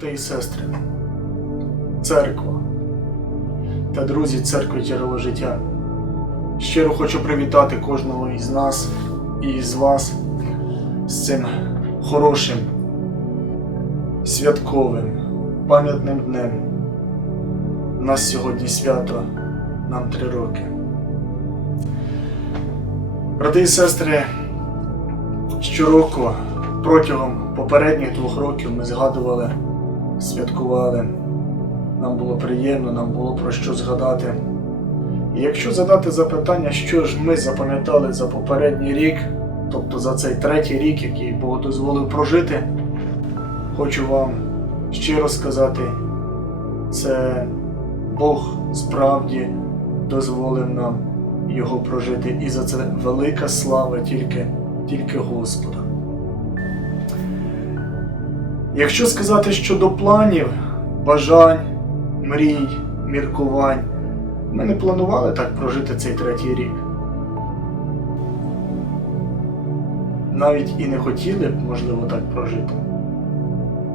брати і сестри, церква та друзі церкви джерело життя. Щиро хочу привітати кожного із нас і з вас з цим хорошим, святковим, пам'ятним днем. У нас сьогодні свято, нам три роки. Брати і сестри, щороку протягом попередніх двох років ми згадували, святкували. Нам було приємно, нам було про що згадати. І якщо задати запитання, що ж ми запам'ятали за попередній рік, тобто за цей третій рік, який Бог дозволив прожити, хочу вам щиро сказати, це Бог справді дозволив нам його прожити. І за це велика слава тільки, тільки Господа. Якщо сказати щодо планів, бажань, мрій, міркувань, ми не планували так прожити цей третій рік. Навіть і не хотіли б, можливо, так прожити.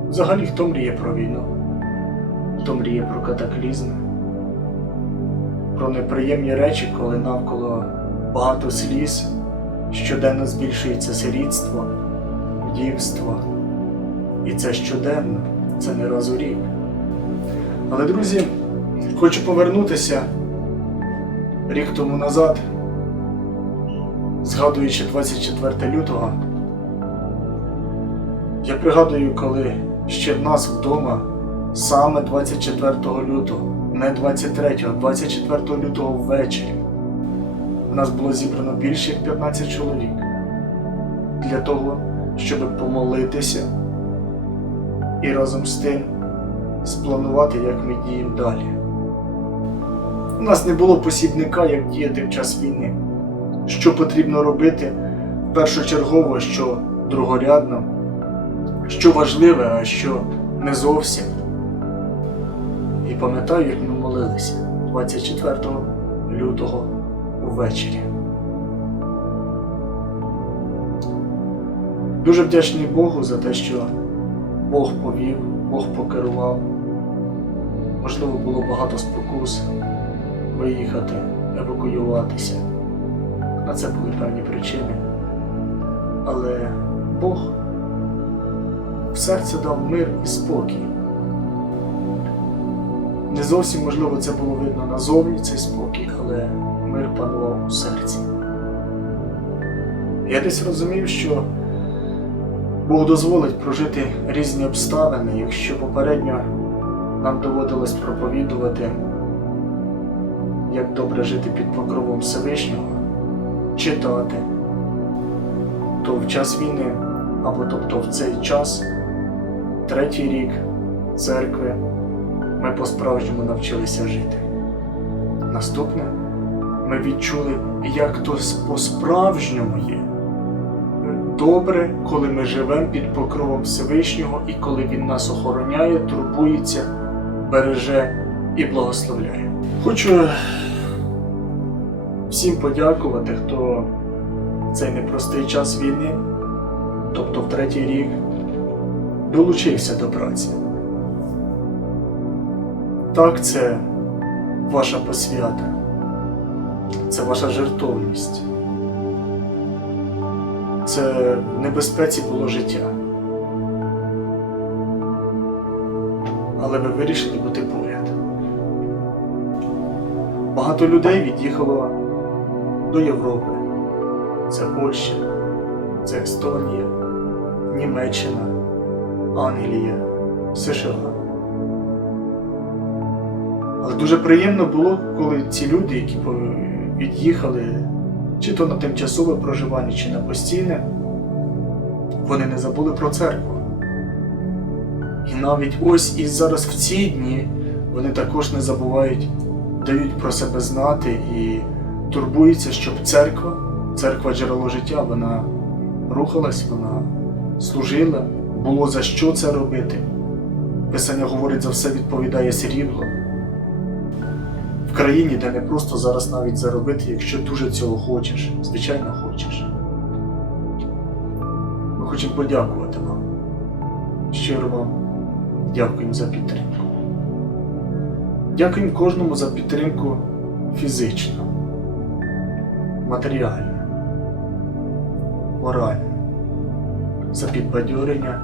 Взагалі, хто мріє про війну, хто мріє про катаклізми, про неприємні речі, коли навколо багато сліз, щоденно збільшується сирітство, вдівство. І це щоденно, це не раз у рік. Але, друзі, хочу повернутися рік тому назад, згадуючи 24 лютого. Я пригадую, коли ще в нас вдома саме 24 лютого, не 23, а 24 лютого ввечері. У нас було зібрано більше як 15 чоловік для того, щоб помолитися і разом з тим спланувати, як ми діємо далі. У нас не було посібника, як діяти в час війни, що потрібно робити першочергово, що другорядно, що важливе, а що не зовсім. І пам'ятаю, як ми молилися 24 лютого ввечері. Дуже вдячний Богу за те, що Бог повів, Бог покерував. Можливо, було багато спокус виїхати, евакуюватися. На це були певні причини. Але Бог в серце дав мир і спокій. Не зовсім можливо це було видно назовні цей спокій, але мир панував у серці. Я десь розумів, що Бог дозволить прожити різні обставини, якщо попередньо нам доводилось проповідувати, як добре жити під покровом Всевишнього, читати, то в час війни, або тобто в цей час, третій рік церкви, ми по-справжньому навчилися жити. Наступне ми відчули, як то по-справжньому є добре, коли ми живемо під покровом Всевишнього і коли Він нас охороняє, турбується, береже і благословляє. Хочу всім подякувати, хто в цей непростий час війни, тобто в третій рік, долучився до праці. Так, це ваша посвята, це ваша жертовність це в небезпеці було життя. Але ви вирішили бути поряд. Багато людей від'їхало до Європи. Це Польща, це Естонія, Німеччина, Англія, США. Але дуже приємно було, коли ці люди, які від'їхали чи то на тимчасове проживання, чи на постійне, вони не забули про церкву. І навіть ось і зараз в ці дні вони також не забувають, дають про себе знати і турбуються, щоб церква, церква джерело життя, вона рухалась, вона служила, було за що це робити. Писання говорить, за все відповідає срібло країні, де не просто зараз навіть заробити, якщо дуже цього хочеш, звичайно хочеш. Ми хочемо подякувати вам, щиро вам Дякуємо за підтримку. Дякуємо кожному за підтримку фізичну, матеріальну, моральну, за підбадьорення.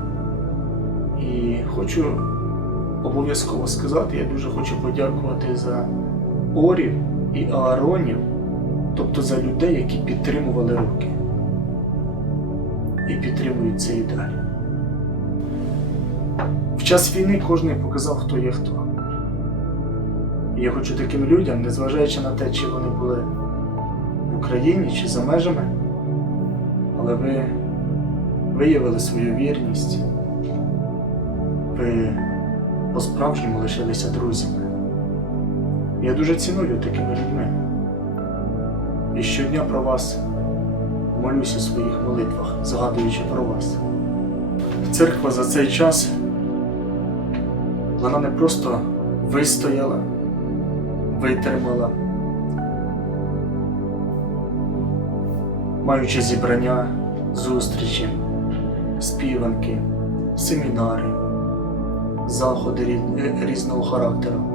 І хочу обов'язково сказати, я дуже хочу подякувати за Орів і Ааронів, тобто за людей, які підтримували руки. І підтримують це і далі. В час війни кожен показав, хто є хто. Я хочу таким людям, незважаючи на те, чи вони були в Україні чи за межами, але ви виявили свою вірність, ви по-справжньому лишилися друзями. Я дуже ціную такими людьми. І щодня про вас молюся в своїх молитвах, згадуючи про вас. Церква за цей час вона не просто вистояла, витримала, маючи зібрання, зустрічі, співанки, семінари, заходи різного характеру.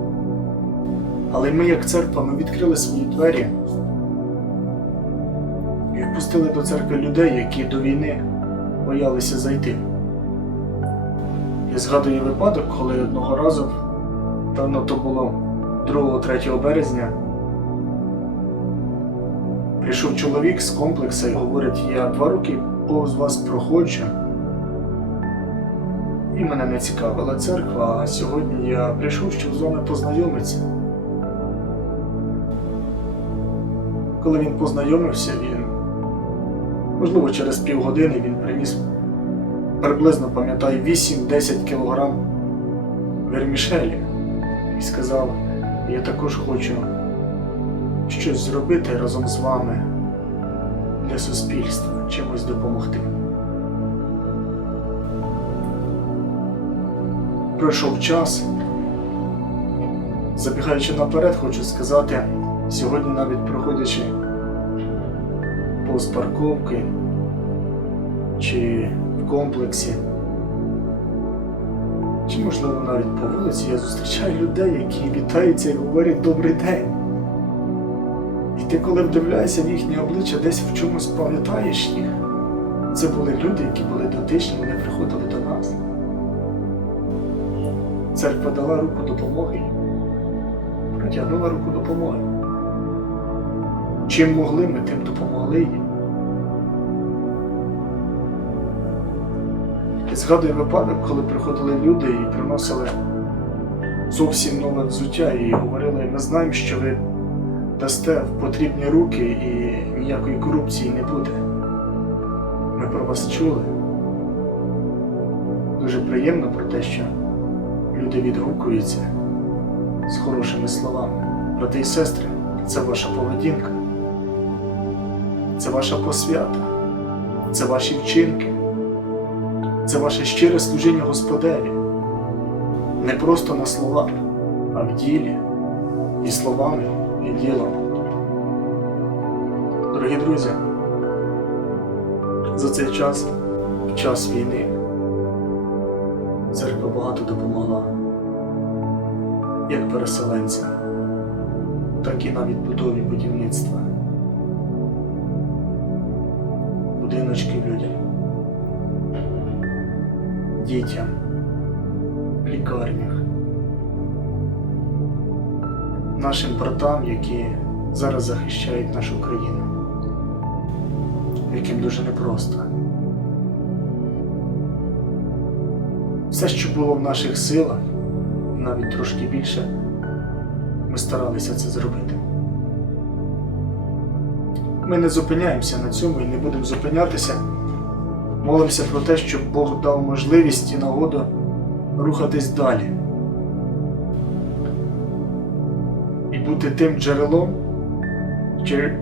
Але ми, як церква, ми відкрили свої двері і впустили до церкви людей, які до війни боялися зайти. Я згадую випадок, коли одного разу, певно, то було 2-3 березня, прийшов чоловік з комплексу і говорить, я два роки повз вас проходжу, і мене не цікавила церква, а сьогодні я прийшов, щоб з вами познайомитися. Коли він познайомився, він, можливо, через півгодини він приніс приблизно пам'ятаю 8-10 кілограм вермішелі і сказав, я також хочу щось зробити разом з вами для суспільства, чимось допомогти. Пройшов час. Забігаючи наперед, хочу сказати, сьогодні навіть проходячи повз парковки чи в комплексі, чи можливо навіть по вулиці, я зустрічаю людей, які вітаються і говорять добрий день. І ти, коли вдивляєшся в їхнє обличчя, десь в чомусь пам'ятаєш їх. Це були люди, які були дотичні, вони приходили до нас. Церква дала руку допомоги, протягнула руку допомоги. Чим могли ми, тим допомогли їм. І згадую випадок, коли приходили люди і приносили зовсім нове взуття і говорили, ми знаємо, що ви дасте в потрібні руки і ніякої корупції не буде. Ми про вас чули. Дуже приємно про те, що люди відгукуються з хорошими словами. Брати і сестри, це ваша поведінка, це ваша посвята, це ваші вчинки, це ваше щире служіння Господеві. Не просто на словах, а в ділі, і словами, і ділом. Дорогі друзі, за цей час, в час війни, церква багато допомогла як переселенцям, так і на відбудові будівництва, дітям, лікарнях, нашим братам, які зараз захищають нашу країну, яким дуже непросто. Все, що було в наших силах, навіть трошки більше, ми старалися це зробити. Ми не зупиняємося на цьому і не будемо зупинятися. Молимося про те, щоб Бог дав можливість і нагоду рухатись далі. І бути тим джерелом,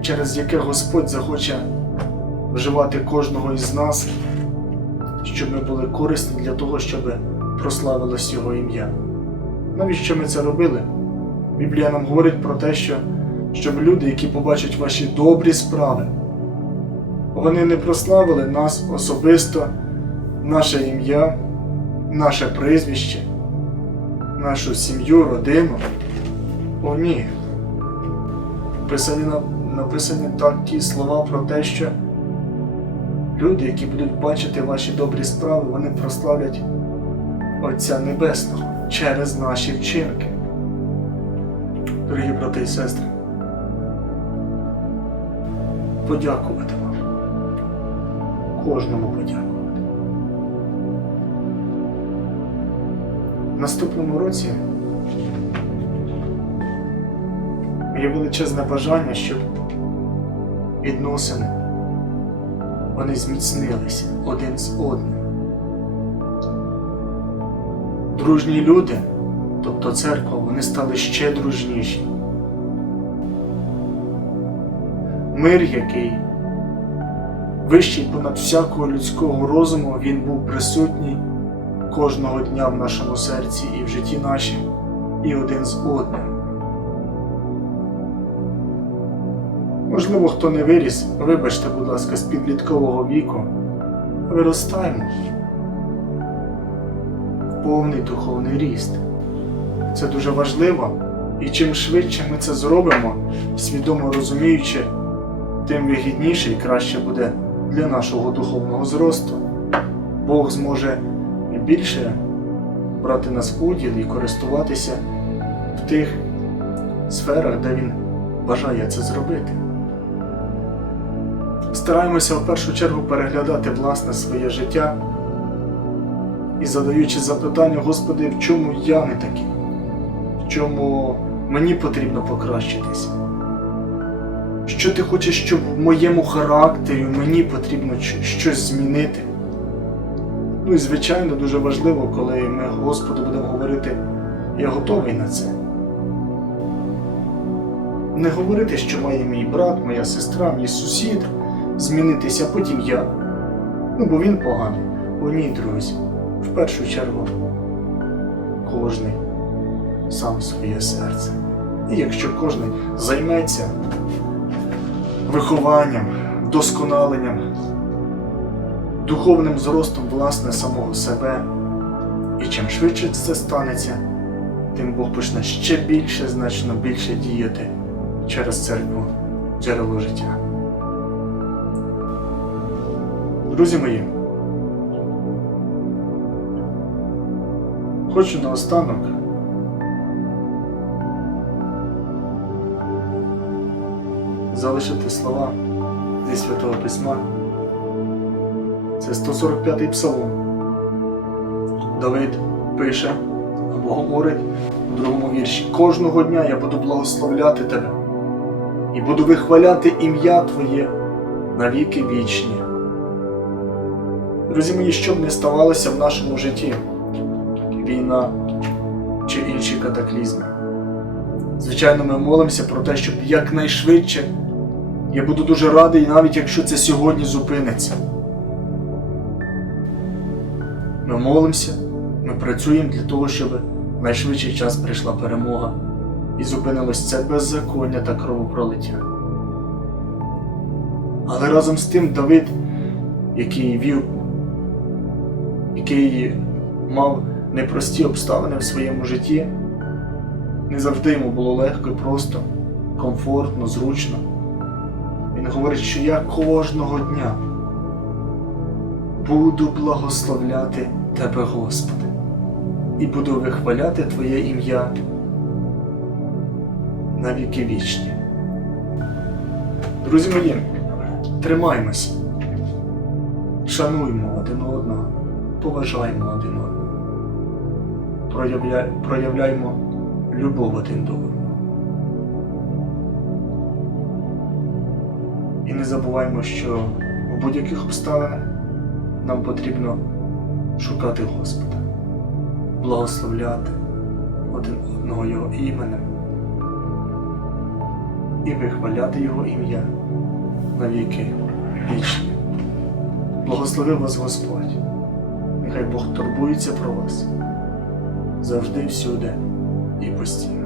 через яке Господь захоче вживати кожного із нас, щоб ми були корисні для того, щоб прославилось Його ім'я. Навіщо ми це робили? Біблія нам говорить про те, що щоб люди, які побачать ваші добрі справи, вони не прославили нас особисто, наше ім'я, наше прізвище, нашу сім'ю, родину. О, ні. Написані, на- написані такі слова про те, що люди, які будуть бачити ваші добрі справи, вони прославлять Отця Небесного через наші вчинки. Дорогі брати і сестри, подякувати. Кожному подякувати. В наступному році є величезне бажання, щоб відносини вони зміцнилися один з одним. Дружні люди, тобто церква, вони стали ще дружніші. Мир, який вищий понад всякого людського розуму, він був присутній кожного дня в нашому серці і в житті нашім, і один з одним. Можливо, хто не виріс, вибачте, будь ласка, з підліткового віку, виростаємо повний духовний ріст. Це дуже важливо, і чим швидше ми це зробимо, свідомо розуміючи, тим вигідніше і краще буде для нашого духовного зросту. Бог зможе більше брати нас уділ і користуватися в тих сферах, де Він бажає це зробити. Стараємося в першу чергу переглядати власне своє життя і задаючи запитання, Господи, в чому я не такий? В чому мені потрібно покращитися? Що ти хочеш, щоб в моєму характері мені потрібно щось змінити? Ну і звичайно, дуже важливо, коли ми Господу будемо говорити, я готовий на це. Не говорити, що має мій брат, моя сестра, мій сусід змінитися, а потім я. Ну, бо він поганий. О, ні, друзі. В першу чергу кожний сам своє серце. І якщо кожен займеться вихованням, вдосконаленням, духовним зростом власне самого себе, і чим швидше це станеться, тим Бог почне ще більше, значно більше діяти через церкву, джерело життя. Друзі мої, хочу наостанок залишити слова зі Святого Письма. Це 145-й псалом. Давид пише або говорить у другому вірші: Кожного дня я буду благословляти тебе і буду вихваляти ім'я Твоє на віки вічні. Друзі мої, що б не ставалося в нашому житті, війна чи інші катаклізми. Звичайно, ми молимося про те, щоб якнайшвидше я буду дуже радий, навіть якщо це сьогодні зупиниться. Ми молимося, ми працюємо для того, щоб найшвидший час прийшла перемога і зупинилось це беззаконня та кровопролиття. Але разом з тим Давид, який вів, який мав непрості обставини в своєму житті, не завжди йому було легко і просто, комфортно, зручно. Він говорить, що я кожного дня буду благословляти Тебе, Господи, і буду вихваляти Твоє ім'я на віки вічні. Друзі мої, тримаймося, шануймо один одного, поважаємо один одного, проявля... проявляймо любов один до одного. І не забуваймо, що в будь-яких обставинах нам потрібно шукати Господа, благословляти один одного Його іменем і вихваляти Його ім'я на віки вічні. Благослови вас Господь, нехай Бог турбується про вас завжди, всюди і постійно.